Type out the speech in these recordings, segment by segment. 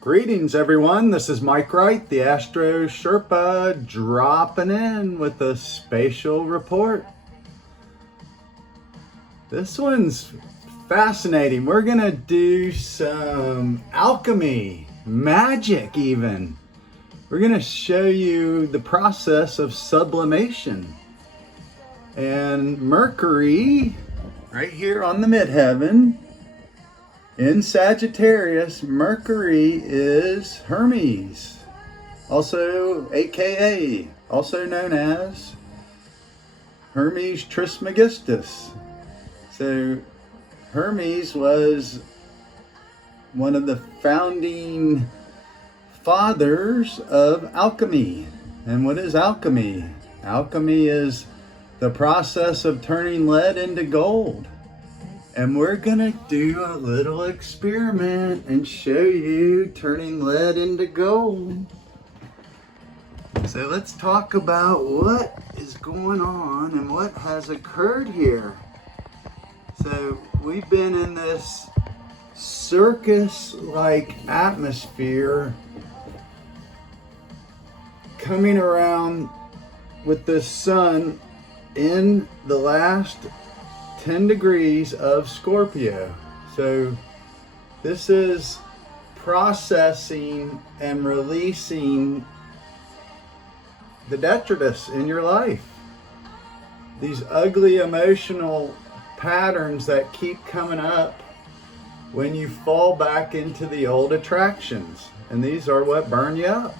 Greetings everyone, this is Mike Wright, the Astro Sherpa, dropping in with a spatial report. This one's fascinating. We're gonna do some alchemy, magic even. We're gonna show you the process of sublimation. And Mercury, right here on the midheaven, in Sagittarius, Mercury is Hermes, also known as Hermes Trismegistus. So Hermes was one of the founding fathers of alchemy. And what is alchemy? Alchemy is the process of turning lead into gold. And we're gonna do a little experiment and show you turning lead into gold. So let's talk about what is going on and what has occurred here. So we've been in this circus-like atmosphere coming around with the sun in the last 10 degrees of Scorpio. So this is processing and releasing the detritus in your life. These ugly emotional patterns that keep coming up when you fall back into the old attractions. And these are what burn you up.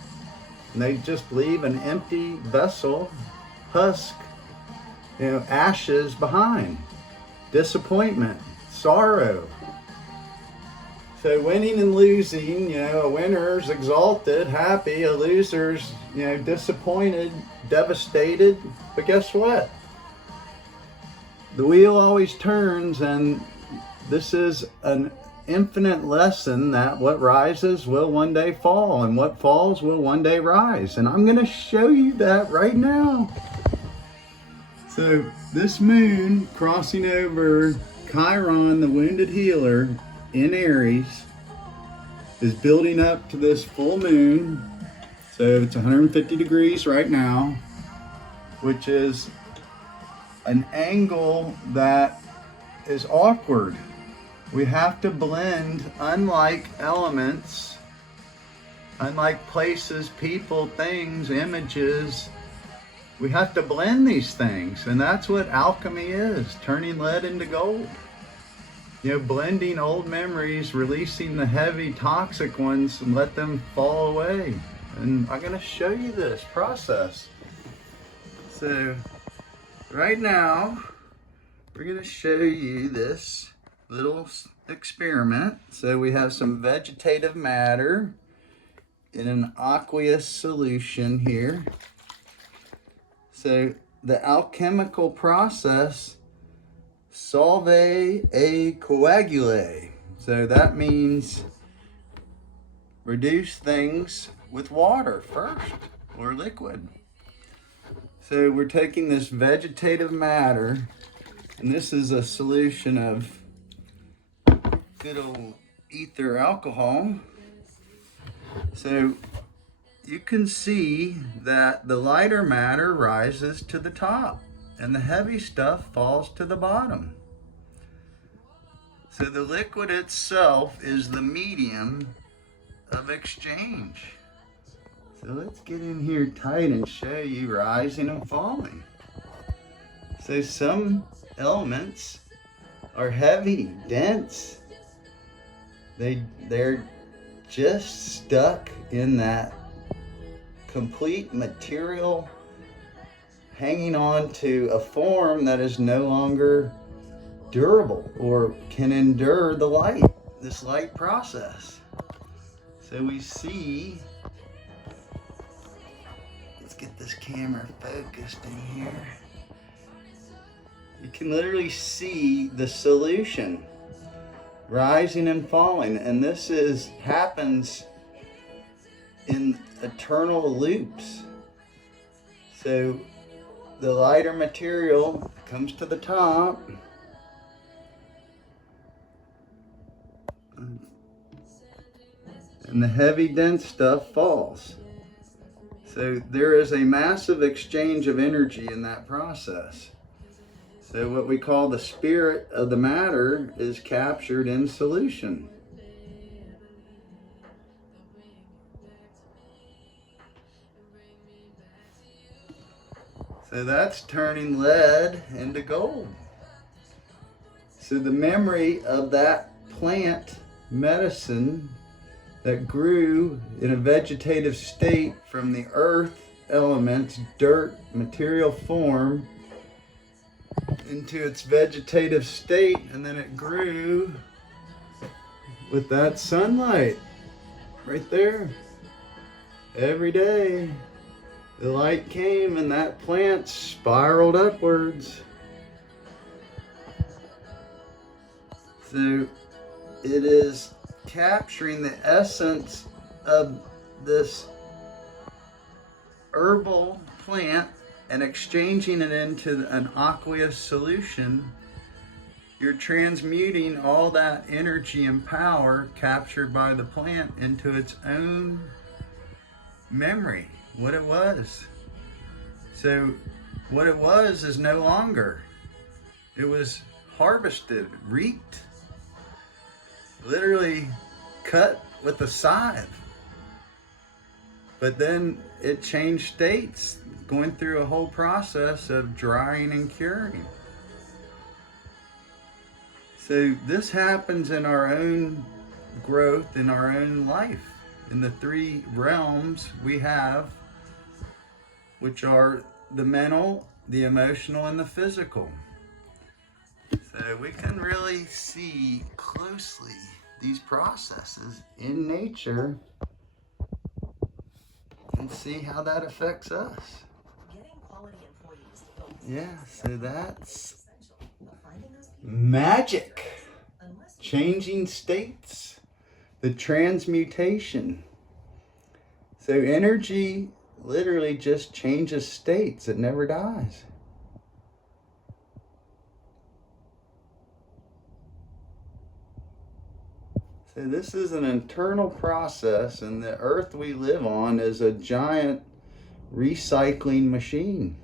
And they just leave an empty vessel, husk, ashes behind. Disappointment, sorrow. So winning and losing, a winner's exalted, happy, a loser's, disappointed, devastated. But guess what? The wheel always turns, and this is an infinite lesson that what rises will one day fall, and what falls will one day rise. And I'm going to show you that right now. So this moon crossing over Chiron, the wounded healer, in Aries, is building up to this full moon. So it's 150 degrees right now, which is an angle that is awkward. We have to blend, unlike elements, unlike places, people, things, images. We have to blend these things, and that's what alchemy is, turning lead into gold. Blending old memories, releasing the heavy, toxic ones, and let them fall away. And I'm going to show you this process. So, right now, we're going to show you this little experiment. So we have some vegetative matter in an aqueous solution here. So the alchemical process, solve a coagule. So that means reduce things with water first, or liquid. So we're taking this vegetative matter, and this is a solution of good old ether alcohol. So you can see that the lighter matter rises to the top and the heavy stuff falls to the bottom. So the liquid itself is the medium of exchange. So let's get in here tight and show you rising and falling. So some elements are heavy, dense. They're just stuck in that complete material, hanging on to a form that is no longer durable or can endure the light, this light process. So we see, let's get this camera focused in here. You can literally see the solution rising and falling, and this happens in eternal loops. So the lighter material comes to the top, and the heavy dense stuff falls. So there is a massive exchange of energy in that process. So what we call the spirit of the matter is captured in solution. So that's turning lead into gold. So the memory of that plant medicine that grew in a vegetative state from the earth elements, dirt, material form, into its vegetative state, and then it grew with that sunlight right there. Every day the light came and that plant spiraled upwards. So it is capturing the essence of this herbal plant and exchanging it into an aqueous solution. You're transmuting all that energy and power captured by the plant into its own memory, what it was. So what it was is no longer. It was harvested, reaped, literally cut with a scythe. But then it changed states, going through a whole process of drying and curing. So this happens in our own growth, in our own life, in the three realms we have, which are the mental, the emotional, and the physical. So we can really see closely these processes in nature and see how that affects us. Yeah, so that's magic. Changing states, the transmutation. So energy literally just changes states, it never dies. So this is an internal process, and the earth we live on is a giant recycling machine.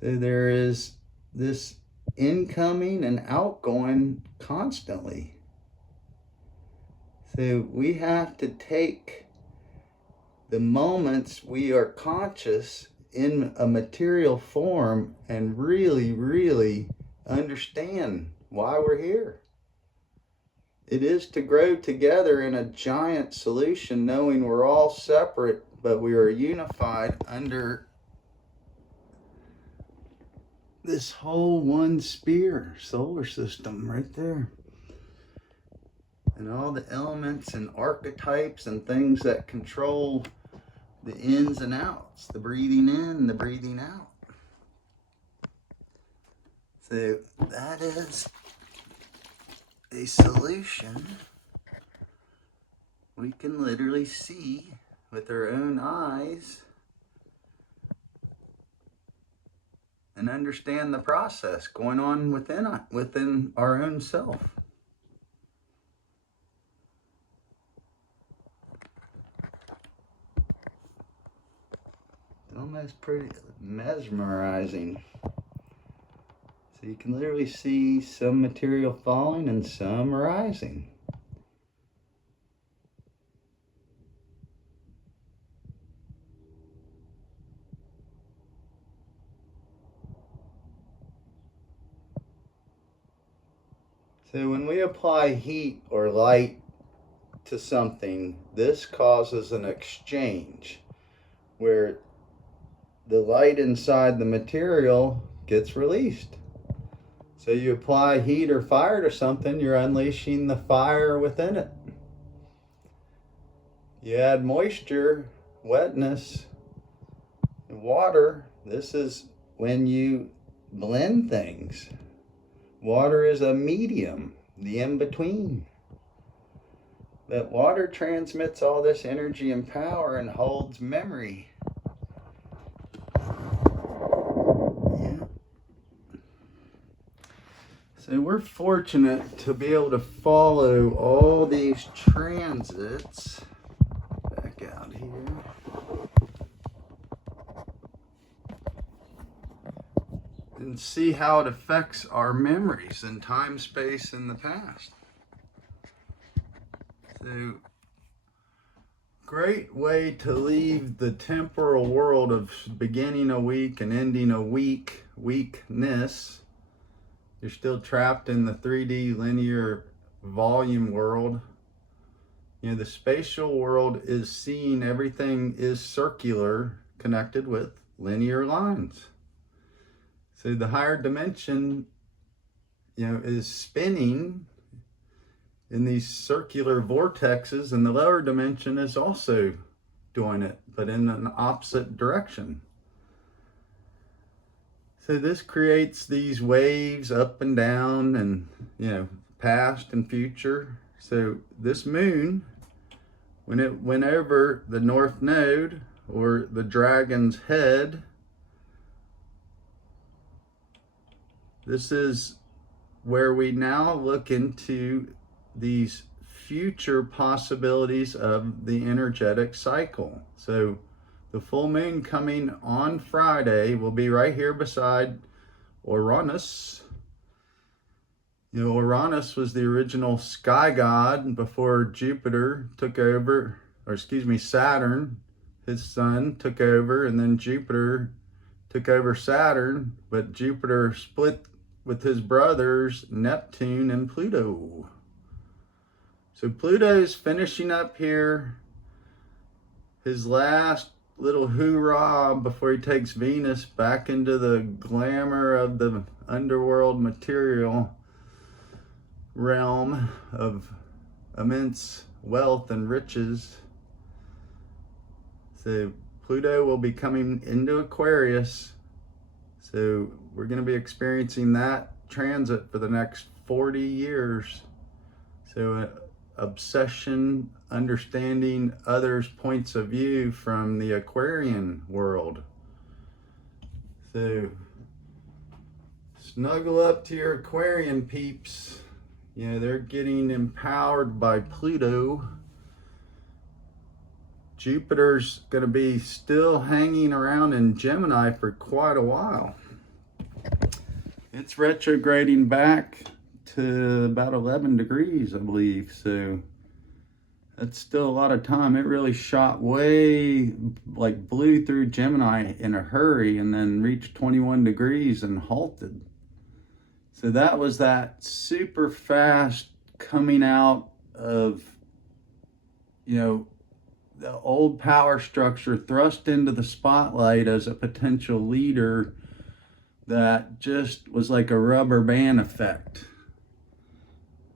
So there is this incoming and outgoing constantly. So we have to take the moments we are conscious in a material form and really, really understand why we're here. It is to grow together in a giant solution, knowing we're all separate, but we are unified under this whole one sphere, solar system right there. And all the elements and archetypes and things that control the ins and outs, the breathing in and the breathing out. So that is a solution we can literally see with our own eyes and understand the process going on within our own self. It's almost pretty mesmerizing. So you can literally see some material falling and some rising. So when we apply heat or light to something, this causes an exchange where the light inside the material gets released. So you apply heat or fire to something, you're unleashing the fire within it. You add moisture, wetness, and water. This is when you blend things. Water is a medium, the in-between. But water transmits all this energy and power and holds memory. So we're fortunate to be able to follow all these transits back out here. And see how it affects our memories in time, space, in the past. So, great way to leave the temporal world of beginning a week and ending a weakness. You're still trapped in the 3D linear volume world. You know, the spatial world is seeing everything is circular, connected with linear lines. So the higher dimension, you know, is spinning in these circular vortexes, and the lower dimension is also doing it, but in an opposite direction. So this creates these waves up and down and, you know, past and future. So this moon, when it went over the North Node or the dragon's head, this is where we now look into these future possibilities of the energetic cycle. So the full moon coming on Friday will be right here beside Uranus. You know, Uranus was the original sky god before Jupiter took over, or excuse me, Saturn, his son, took over, and then Jupiter took over Saturn, but Jupiter split with his brothers Neptune and Pluto. So Pluto's finishing up here his last little hoorah before he takes Venus back into the glamour of the underworld material realm of immense wealth and riches. So Pluto will be coming into Aquarius. So we're going to be experiencing that transit for the next 40 years. So obsession, understanding others' points of view from the Aquarian world. So snuggle up to your Aquarian peeps. You know, they're getting empowered by Pluto. Jupiter's going to be still hanging around in Gemini for quite a while. It's retrograding back to about 11 degrees, I believe. So that's still a lot of time. It really shot way, like blew through Gemini in a hurry and then reached 21 degrees and halted. So that was that super fast coming out of, you know, the old power structure thrust into the spotlight as a potential leader that just was like a rubber band effect.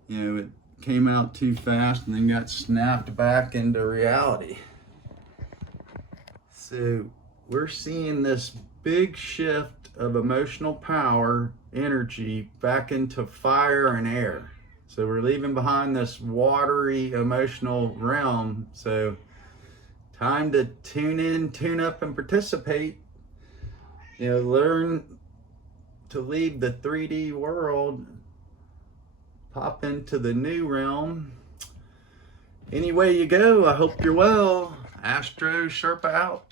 You know, it came out too fast and then got snapped back into reality. So we're seeing this big shift of emotional power, energy back into fire and air. So we're leaving behind this watery emotional realm. So time to tune in, tune up, and participate. You know, learn to leave the 3D world, pop into the new realm. Any way you go, I hope you're well. Astro Sherpa out.